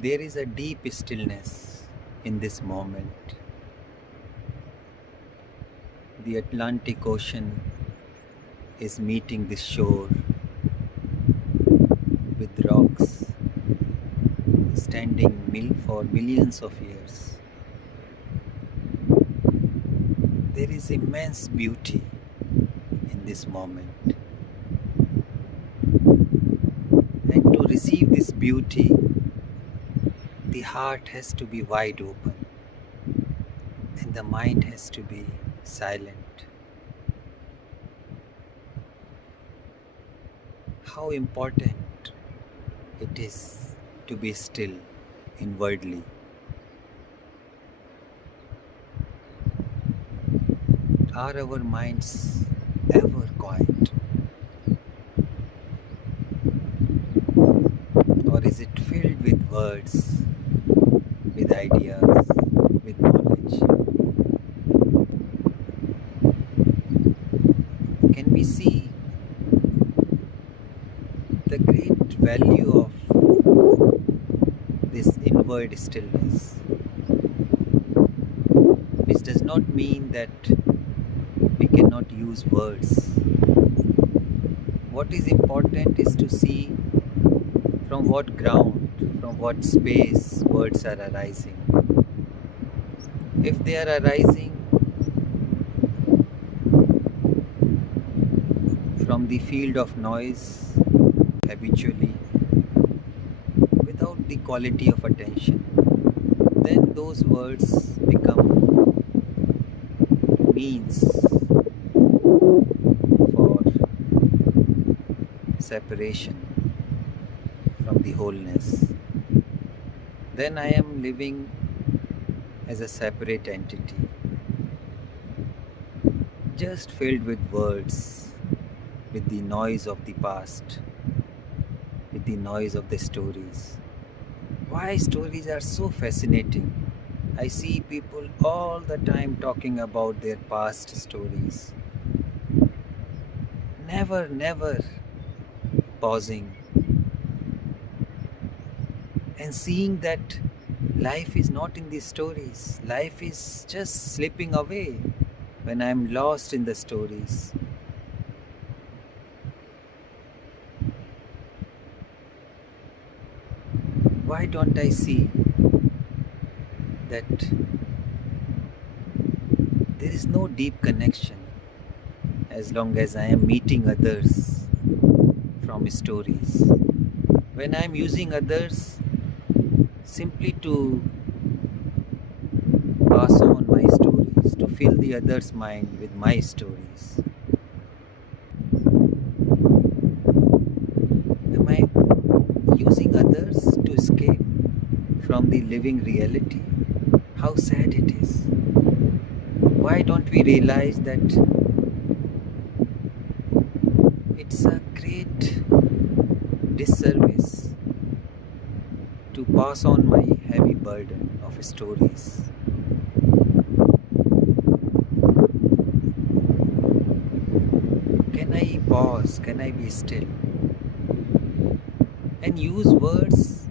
There is a deep stillness in this moment. The Atlantic Ocean is meeting this shore with rocks standing for millions of years. There is immense beauty in this moment. And to receive this beauty, the heart has to be wide open and the mind has to be silent. How important it is to be still inwardly. Are our minds ever quiet? Or is it filled with words, with ideas, with knowledge? Can we see the great value of this inward stillness? Which does not mean that we cannot use words. What is important is to see from what ground, from what space words are arising. If they are arising from the field of noise, habitually, without the quality of attention, then those words become means for separation from the wholeness. Then I am living as a separate entity, just filled with words, with the noise of the past, with the noise of the stories. Why stories are so fascinating? I see people all the time talking about their past stories, never pausing and seeing that life is not in these stories. Life is just slipping away when I'm lost in the stories. Why don't I see that there is no deep connection as long as I am meeting others from stories? When I am using others simply to pass on my stories, to fill the other's mind with my stories, am I using others to escape from the living reality? How sad it is. Why don't we realize that it's a great disservice to pass on my heavy burden of stories? Can I pause? Can I be still? And use words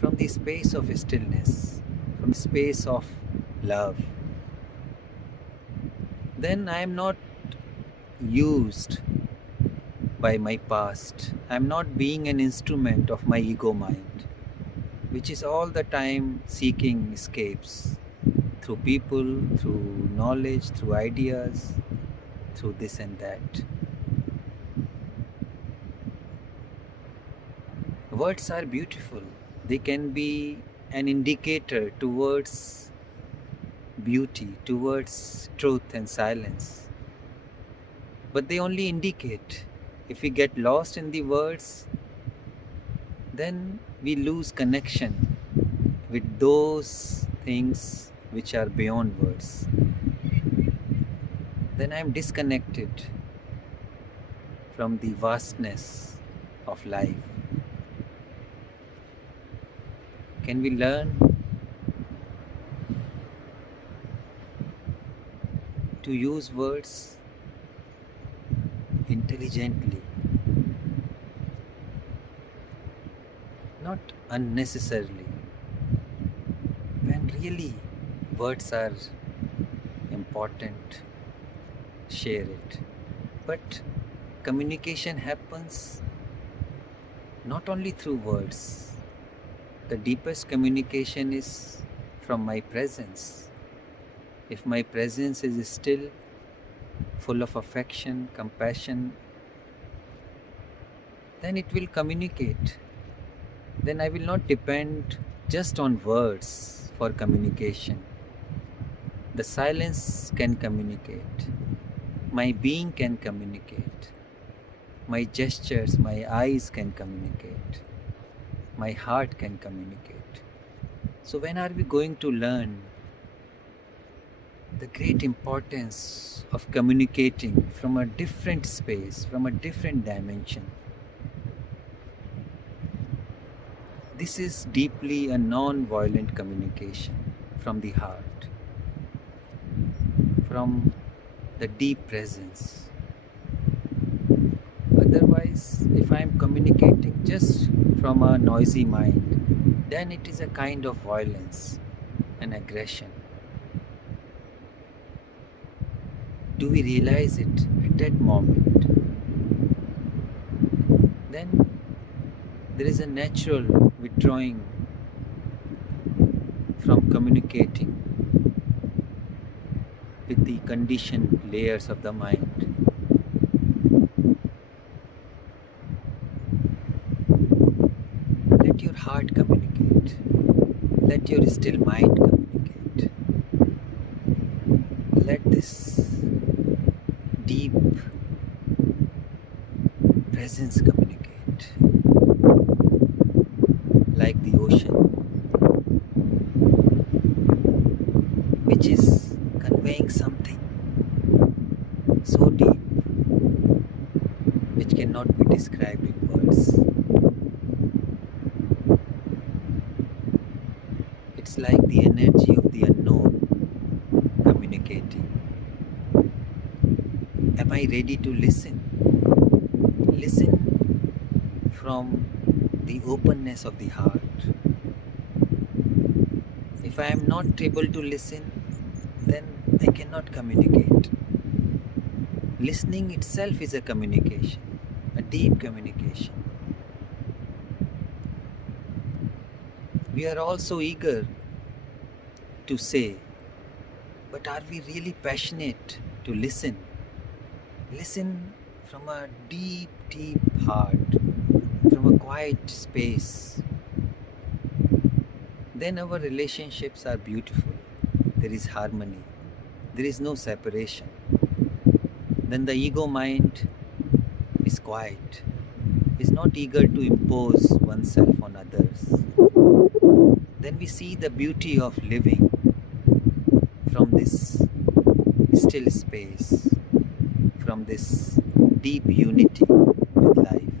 from the space of stillness, from the space of love. Then I am not used by my past. I am not being an instrument of my ego mind, which is all the time seeking escapes through people, through knowledge, through ideas, through this and that. Words are beautiful. They can be an indicator towards beauty, towards truth and silence. But they only indicate. If we get lost in the words, then we lose connection with those things which are beyond words. Then I am disconnected from the vastness of life. Can we learn to use words intelligently? not unnecessarily. When really words are important, share it. But communication happens not only through words. The deepest communication is from my presence. If my presence is still, full of affection, compassion, then it will communicate. Then I will not depend just on words for communication. The silence can communicate. My being can communicate. My gestures, my eyes can communicate. My heart can communicate. So when are we going to learn the great importance of communicating from a different space, from a different dimension? This is deeply a non-violent communication from the heart, from the deep presence. Otherwise, if I am communicating just from a noisy mind, then it is a kind of violence and aggression. Do we realize it at that moment? Then there is a natural withdrawing from communicating with the conditioned layers of the mind. Let your heart communicate. Let your still mind communicate. Let this deep presence communicate. Like the ocean, which is conveying something so deep, which cannot be described in words. It's like the energy of the unknown communicating. Am I ready to listen? Listen from the openness of the heart. If I am not able to listen, then I cannot communicate. Listening itself is a communication, a deep communication. We are also eager to say, but are we really passionate to listen? Listen from a deep, deep heart, from a quiet space. Then our relationships are beautiful. There is harmony. There is no separation. Then the ego mind is quiet, is not eager to impose oneself on others. Then we see the beauty of living from this still space, from this deep unity with life.